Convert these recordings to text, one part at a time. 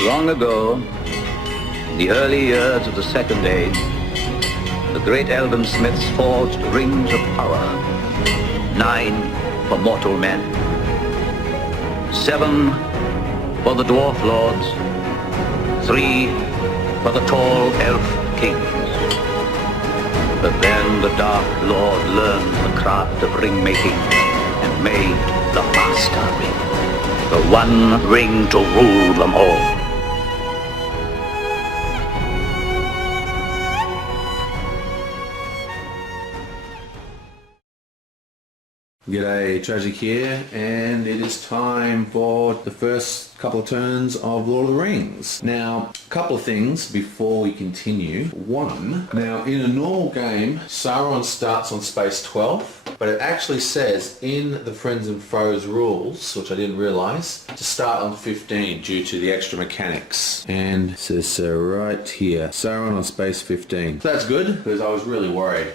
Long ago, in the early years of the Second Age, the great elven smiths forged rings of power, 9 for mortal men, 7 for the dwarf lords, 3 for the tall elf kings. But then the Dark Lord learned the craft of ring making and made the Master Ring, the one ring to rule them all. G'day, Tragic here, and it is time for the first couple of turns of Lord of the Rings. Now, a couple of things before we continue. One, now in a normal game, Sauron starts on space 12, but it actually says in the Friends and Foes rules, which I didn't realise, to start on 15 due to the extra mechanics. And it says so right here, Sauron on space 15. So that's good, because I was really worried.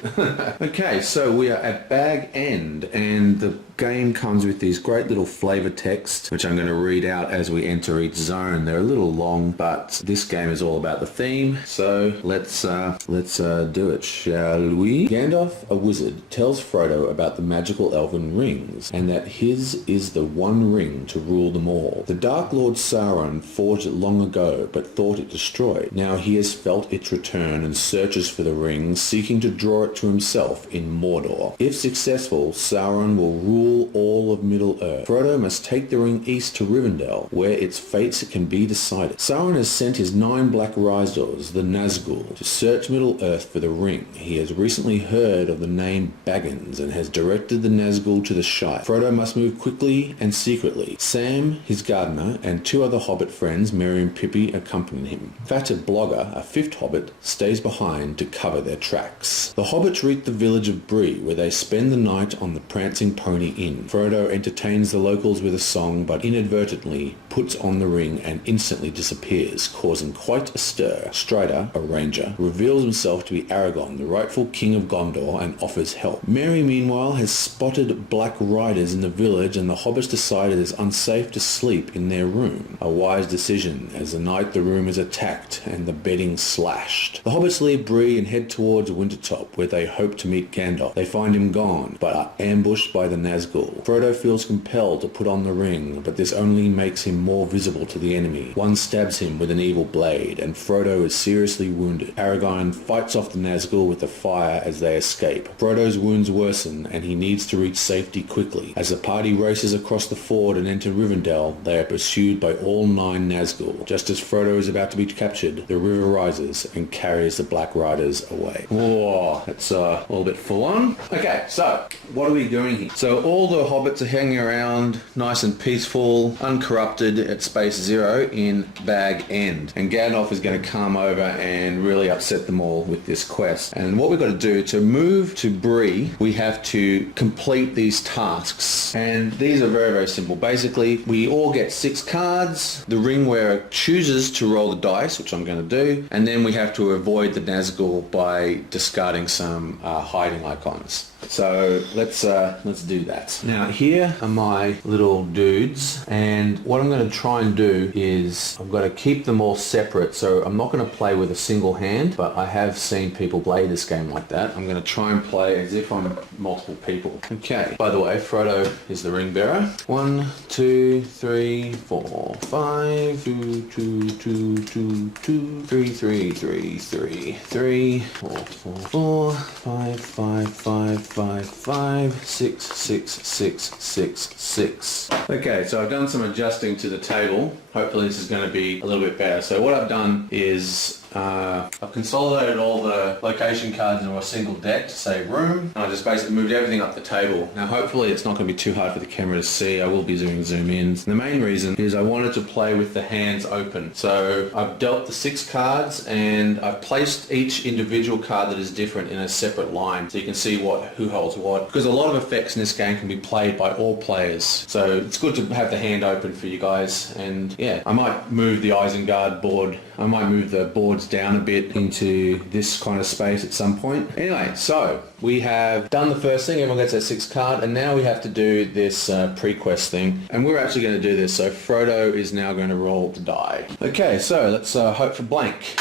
Okay, so we are at Bag End, and the game comes with these great little flavour text, which I'm going to read out as we enter each zone. They're a little long, but this game is all about the theme, so let's do it, shall we? Gandalf, a wizard, tells Frodo about the magical elven rings, and that his is the one ring to rule them all. The Dark Lord Sauron forged it long ago, but thought it destroyed. Now he has felt its return and searches for the ring, seeking to draw it to himself in Mordor. If successful, Sauron will rule all of Middle-earth. Frodo must take the ring east to Rivendell, where its fates can be decided. Sauron has sent his 9 Black Rhizors, the Nazgul, to search Middle-earth for the ring. He has recently heard of the name Baggins and has directed the Nazgul to the Shire. Frodo must move quickly and secretly. Sam, his gardener, and 2 other hobbit friends, Merry and Pippi, accompany him. Fatter Blogger, a 5th hobbit, stays behind to cover their tracks. The hobbits reach the village of Bree, where they spend the night on the Prancing Pony Inn. Frodo entertains the locals with a song, but inadvertently puts on the ring and instantly disappears, causing quite a stir. Strider, a ranger, reveals himself to be Aragorn, the rightful king of Gondor, and offers help. Merry, meanwhile, has spotted black riders in the village, and the hobbits decide it is unsafe to sleep in their room. A wise decision, as the night the room is attacked and the bedding slashed. The hobbits leave Bree and head towards Wintertop, where they hope to meet Gandalf. They find him gone, but are ambushed by the Nazgul. Frodo feels compelled to put on the ring, but this only makes him more visible to the enemy. One stabs him with an evil blade, and Frodo is seriously wounded. Aragorn fights off the Nazgul with the fire as they escape. Frodo's wounds worsen, and he needs to reach safety quickly. As the party races across the ford and enter Rivendell, they are pursued by all 9 Nazgul. Just as Frodo is about to be captured, the river rises and carries the Black Riders away. Whoa, that's a little bit full on. Okay, so what are we doing here? So all the hobbits are hanging around nice and peaceful, uncorrupted at Space Zero in Bag End. And Gandalf is going to come over and really upset them all with this quest. And what we've got to do to move to Bree, we have to complete these tasks. And these are very, very simple. Basically, we all get 6 cards. The ring wearer chooses to roll the dice, which I'm going to do. And then we have to avoid the Nazgul by discarding some hiding icons. So let's do that. Now here are my little dudes, and what I'm going to try and do is I've got to keep them all separate. So I'm not going to play with a single hand, but I have seen people play this game like that. I'm going to try and play as if I'm multiple people. Okay. By the way, Frodo is the ring bearer. 1, 2, 3, 4, 5. 2, 2, 2, 2, 2, 3, 3, 3, 3, 3, 4, 4, 4, 5, 5, 5. 5, 5, 6, 6, 6, 6, 6. Okay, so I've done some adjusting to the table. Hopefully this is going to be a little bit better. So what I've done is I've consolidated all the location cards into a single deck to save room. And I just basically moved everything up the table. Now hopefully it's not going to be too hard for the camera to see. I will be doing zoom ins. The main reason is I wanted to play with the hands open. So I've dealt the 6 cards and I've placed each individual card that is different in a separate line so you can see who holds what. Because a lot of effects in this game can be played by all players. So it's good to have the hand open for you guys. And yeah, I might move the Isengard board. I might move the boards points down a bit into this kind of space at some point. Anyway, so we have done the first thing. Everyone gets their 6th card, and now we have to do this pre-quest thing. And we're actually going to do this. So Frodo is now going to roll the die. Okay, so let's hope for blank.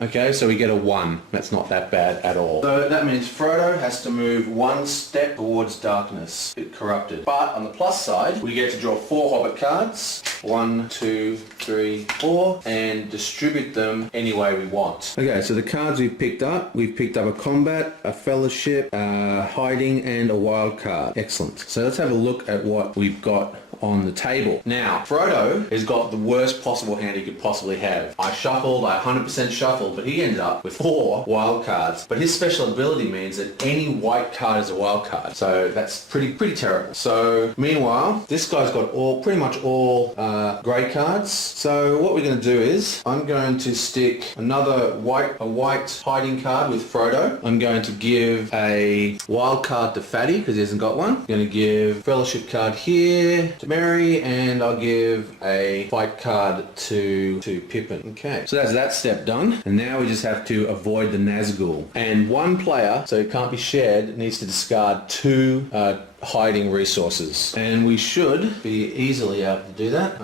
Okay, so we get a 1. That's not that bad at all. So that means Frodo has to move 1 step towards darkness. Bit corrupted. But on the plus side, we get to draw 4 Hobbit cards. 1, 2, 3, 4, and distribute them any way we want. Okay, so the cards we've picked up a combat, a fellowship, hiding, and a wild card. Excellent. So let's have a look at what we've got on the table. Now, Frodo has got the worst possible hand he could possibly have. I 100% shuffled, but he ended up with 4 wild cards. But his special ability means that any white card is a wild card. So that's pretty terrible. So meanwhile, this guy's got pretty much all grey cards. So what we're going to do is I'm going to stick another white hiding card with Frodo. I'm going to give a wild card to Fatty because he hasn't got one. I'm going to give fellowship card here to Merry, and I'll give a fight card to Pippin. Okay, so that's that step done, and now we just have to avoid the Nazgul. And one player, so it can't be shared, needs to discard 2 hiding resources, and we should be easily able to do that.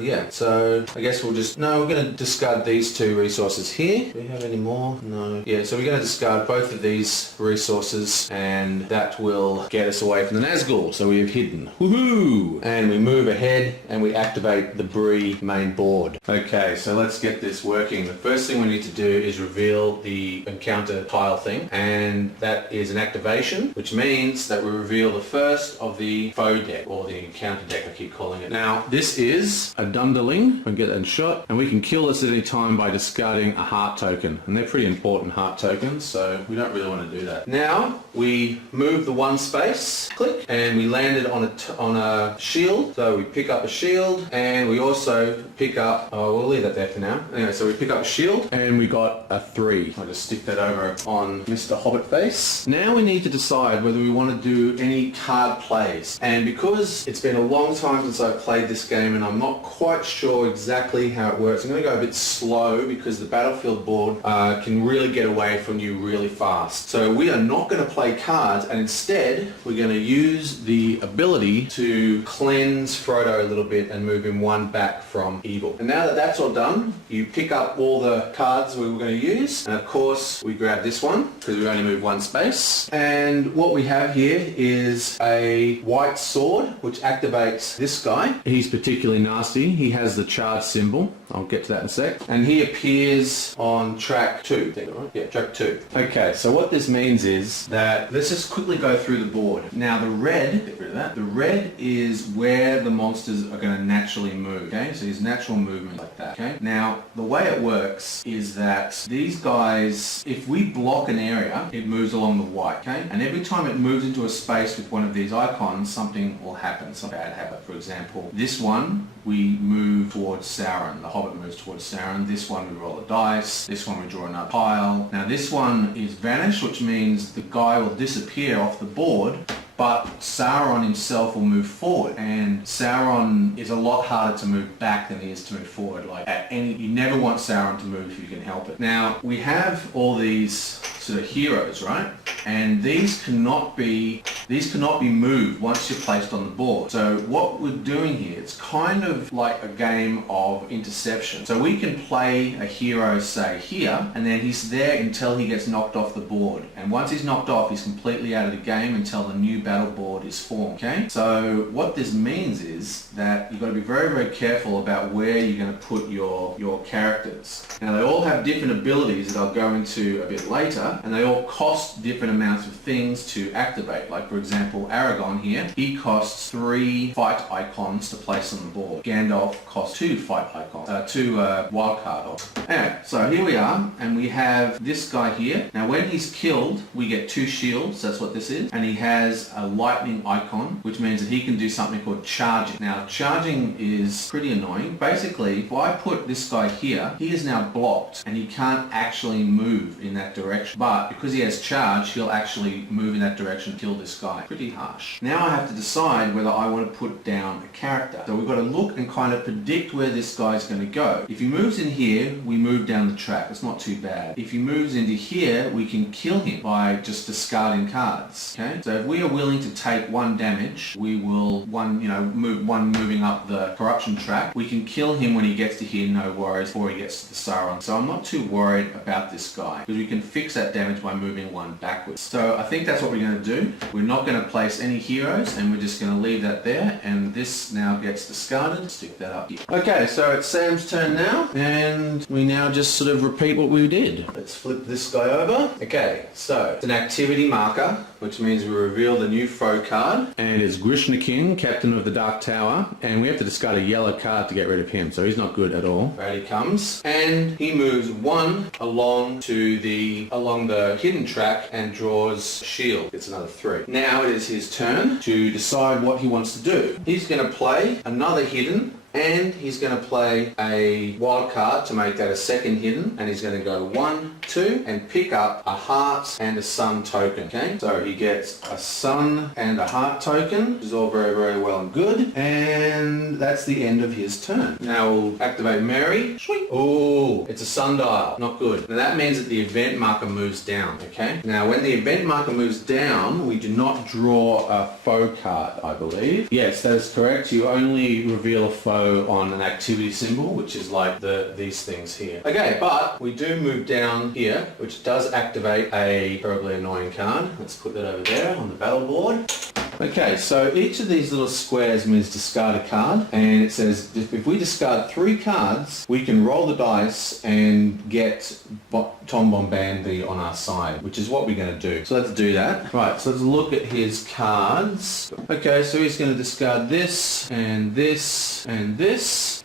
Yeah, so I guess we're going to discard these 2 resources here. Do we have any more? No. Yeah, so we're going to discard both of these resources, and that will get us away from the Nazgul. So we have hidden. Woohoo! And we move ahead and we activate the Bree main board. Okay, so let's get this working. The first thing we need to do is reveal the encounter tile thing, and that is an activation, which means that we reveal the first of the foe deck, or the encounter deck I keep calling it. Now, this is a Dunderling. We can get that in shot, and we can kill this at any time by discarding a heart token, and they're pretty important heart tokens, so we don't really want to do that. Now, we move the 1 space, click, and we landed on a shield, so we pick up a shield, and we also pick up, we'll leave that there for now. Anyway, so we pick up a shield, and we got a 3. I'll just stick that over on Mr. Hobbit face. Now we need to decide whether we want to do any card plays, and because it's been a long time since I've played this game and I'm not quite sure exactly how it works, I'm going to go a bit slow because the battlefield board can really get away from you really fast. So we are not going to play cards, and instead we're going to use the ability to cleanse Frodo a little bit and move him 1 back from evil. And now that that's all done, you pick up all the cards we were going to use, and of course we grab this one because we only moved 1 space. And what we have here is a white sword which activates this guy. He's particularly nasty. He has the charge symbol. I'll get to that in a sec. And he appears on track 2. Right? Yeah, track 2. Okay, so what this means is that let's just quickly go through the board. Now the red, get rid of that. The red is where the monsters are going to naturally move. Okay, so his natural movement like that. Okay. Now the way it works is that these guys, if we block an area, it moves along the white. Okay, and every time it moves into a space with one of these icons, something will happen. Some bad habit. For example, this one we move towards Sauron. The Hobbit moves towards Sauron. This one we roll a dice. This one we draw another pile. Now this one is vanish, which means the guy will disappear off the board, but Sauron himself will move forward, and Sauron is a lot harder to move back than he is to move forward. You never want Sauron to move if you can help it. Now we have all these sort of heroes, right? And these cannot be moved once you're placed on the board. So what we're doing here, it's kind of like a game of interception. So we can play a hero, say here, and then he's there until he gets knocked off the board. And once he's knocked off, he's completely out of the game until the new battle board is formed. Okay? So what this means is that you've got to be very, very careful about where you're going to put your characters. Now they all have different abilities that I'll go into a bit later, and they all cost different amounts of things to activate. Like for example, Aragorn here, he costs 3 fight icons to place on the board. Gandalf costs 2 fight icons, 2 wild card. Anyway, so here we are, and we have this guy here. Now when he's killed, we get 2 shields, that's what this is, and he has a lightning icon, which means that he can do something called charging. Now charging is pretty annoying. Basically, if I put this guy here, he is now blocked and he can't actually move in that direction. but because he has charge, he'll actually move in that direction, kill this guy. Pretty harsh. Now I have to decide whether I want to put down a character. So we've got to look and kind of predict where this guy's going to go. If he moves in here, we move down the track. It's not too bad. If he moves into here, we can kill him by just discarding cards. Okay? So if we are willing to take 1 damage, we will moving up the corruption track. We can kill him when he gets to here, no worries, before he gets to the Sauron. So I'm not too worried about this guy because we can fix that damage by moving 1 backwards. So I think that's what we're going to do. We're not going to place any heroes and we're just going to leave that there, and this now gets discarded. Stick that up here. Okay, so it's Sam's turn now, and we now just sort of repeat what we did. Let's flip this guy over. Okay, so it's an activity marker, which means we reveal the new foe card, and it's Grishnakin, Captain of the Dark Tower, and we have to discard a yellow card to get rid of him, so he's not good at all. Right, he comes, and he moves 1 along the hidden track and draws shield. It's another 3. Now it is his turn to decide what he wants to do. He's going to play another hidden, and he's going to play a wild card to make that a second hidden, and he's going to go 1, 2 and pick up a heart and a sun token. Okay, so he gets a sun and a heart token, which is all very, very well and good, and that's the end of his turn. Now we'll activate Mary. Sweet. Oh, it's a sundial. Not good. Now that means that the event marker moves down. Okay, now when the event marker moves down, we do not draw a foe card, I believe. Yes, that is correct. You only reveal a foe on an activity symbol, which is like these things here. Okay, but we do move down here, which does activate a terribly annoying card. Let's put that over there on the battle board. Okay, so each of these little squares means discard a card, and it says if we discard 3 cards, we can roll the dice and get Tom Bombadil on our side, which is what we're going to do. So let's do that. Right, so let's look at his cards. Okay, so he's going to discard this, and this, and this.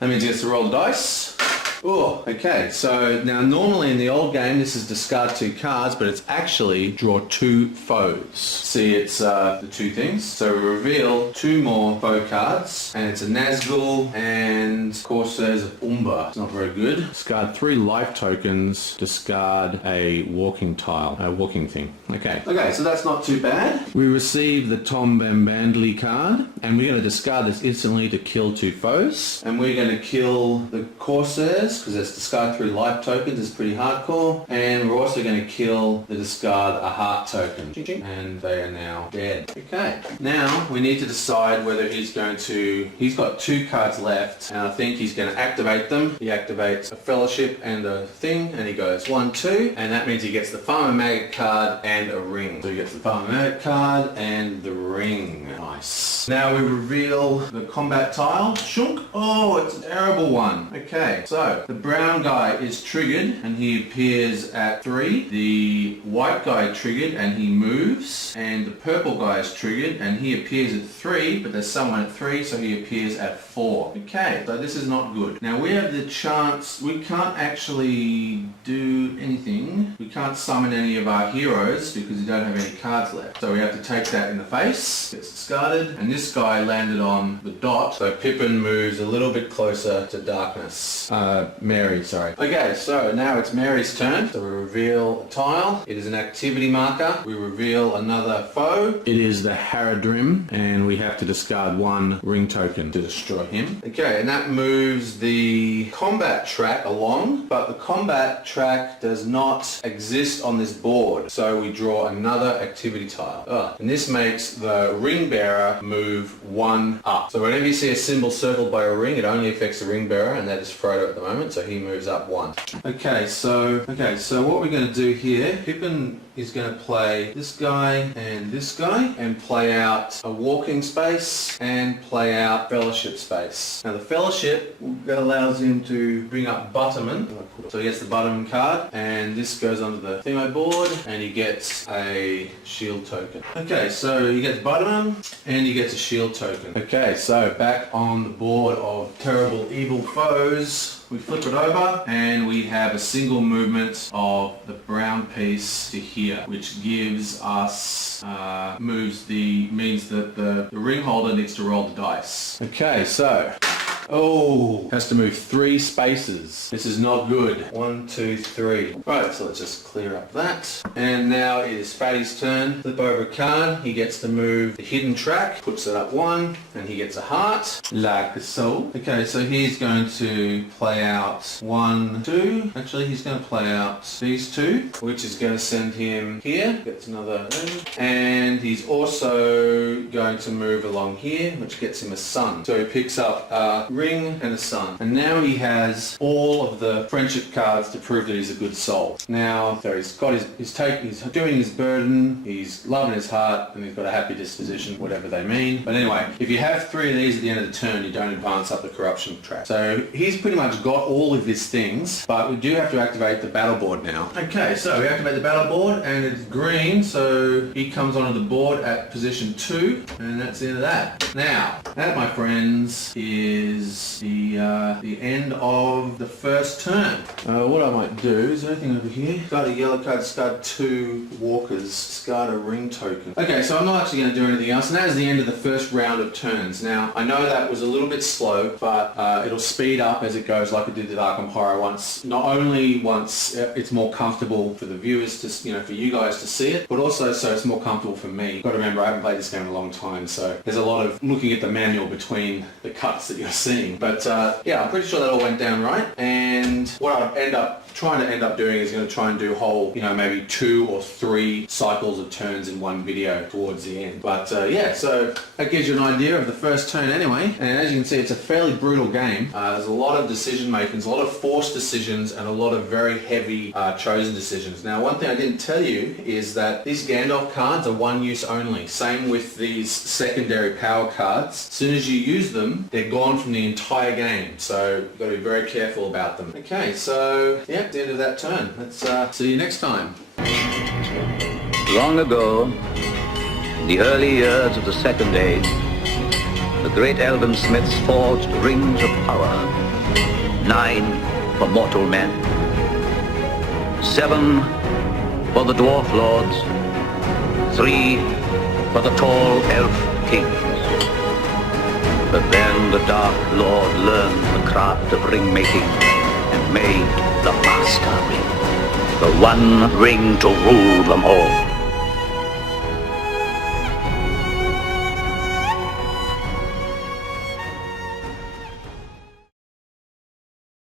That means he gets to roll the dice. Oh, okay, so now normally in the old game this is discard 2 cards, but it's actually draw 2 foes. See, it's the 2 things. So we reveal 2 more foe cards, and it's a Nazgul, and of course there's a Umba. It's not very good. Discard 3 life tokens, discard a walking tile, a walking thing. Okay, so that's not too bad. We receive the Tom Bombadil card, and we're going to discard this instantly to kill 2 foes, and we're going to kill the Corsairs, because it's discard 3 life tokens, is pretty hardcore, and we're also going to kill the discard a heart token, and they are now dead. Okay, now we need to decide whether he's got 2 cards left, and I think he's going to activate them. He activates a fellowship and a thing, and he goes 1, 2, and that means he gets the Farmer Maggot card and a ring. So he gets the Farmer Maggot card and the ring. Nice. Now we reveal the combat tile. Shunk. Oh, it's a terrible one. Okay, so the brown guy is triggered and he appears at 3. The white guy triggered and he moves. And the purple guy is triggered and he appears at 3, but there's someone at 3, so he appears at 4. Okay, so this is not good. Now we have the chance, we can't actually do anything. We can't summon any of our heroes because we don't have any cards left. So we have to take that in the face. Gets discarded. And this guy landed on the dot. So Pippin moves a little bit closer to darkness. Mary, sorry. Okay, so now it's Mary's turn. So we reveal a tile. It is an activity marker. We reveal another foe. It is the Haradrim, and we have to discard 1 ring token to destroy him. Okay, and that moves the combat track along, but the combat track does not exist on this board. So we draw another activity tile. And this makes the ring bearer move 1 up. So whenever you see a symbol circled by a ring, it only affects the ring bearer, and that is Frodo at the moment, so he moves up 1. Okay, so what we're going to do here, Pippin is going to play this guy, and play out a walking space, and play out fellowship space. Now the fellowship allows him to bring up Butterman, so he gets the Butterman card, and this goes onto the Themo board, and he gets a shield token. Okay, so he gets Butterman, and he gets a shield token. Okay, so back on the board of terrible evil foes, we flip it over and we have a single movement of the brown piece to here, which gives us, means that the ring holder needs to roll the dice. Okay, so Oh, has to move 3 spaces. This is not good. 1, 2, 3. Right, so let's just clear up that. And now it is Fatty's turn. Flip over a card. He gets to move the hidden track. Puts it up 1, and he gets a heart, like so. Okay, so he's going to play out 1, 2. Actually, he's going to play out these 2, which is going to send him here. Gets another ring. And he's also going to move along here, which gets him a sun. So he picks up a ring and a sun. And now he has all of the friendship cards to prove that he's a good soul. Now, so he's got he's doing his burden, he's loving his heart, and he's got a happy disposition, whatever they mean. But anyway, if you have 3 of these at the end of the turn, you don't advance up the corruption track. So he's pretty much got all of his things, but we do have to activate the battle board now. Okay, so we activate the battle board, and it's green, so he comes onto the board at position 2, and that's the end of that. Now, that, my friends, is the end of the first turn. What I might do, is there anything over here? Discard a yellow card, discard 2 walkers, discard a ring token. Okay, so I'm not actually going to do anything else, and that is the end of the first round of turns. Now, I know that was a little bit slow, but it'll speed up as it goes, like it did with Arkham Horror once. Not only once it's more comfortable for the viewers to, for you guys to see it, but also so it's more comfortable for me. You've got to remember, I haven't played this game in a long time, so there's a lot of looking at the manual between the cuts that you're seeing. But yeah, I'm pretty sure that all went down right. And what I'll trying to end up doing is going to try and do whole, maybe 2 or 3 cycles of turns in one video towards the end. But yeah, so that gives you an idea of the first turn anyway. And as you can see, it's a fairly brutal game. There's a lot of decision making, a lot of forced decisions, and a lot of very heavy chosen decisions. Now, one thing I didn't tell you is that these Gandalf cards are one use only. Same with these secondary power cards. As soon as you use them, they're gone from the entire game. So you've got to be very careful about them. Okay, so yeah, the end of that turn. Let's see you next time. Long ago, in the early years of the Second Age, the great elven smiths forged rings of power. 9 for mortal men, 7 for the dwarf lords, 3 for the tall elf kings. But then the Dark Lord learned the craft of ring making and made the Master Ring, the one ring to rule them all.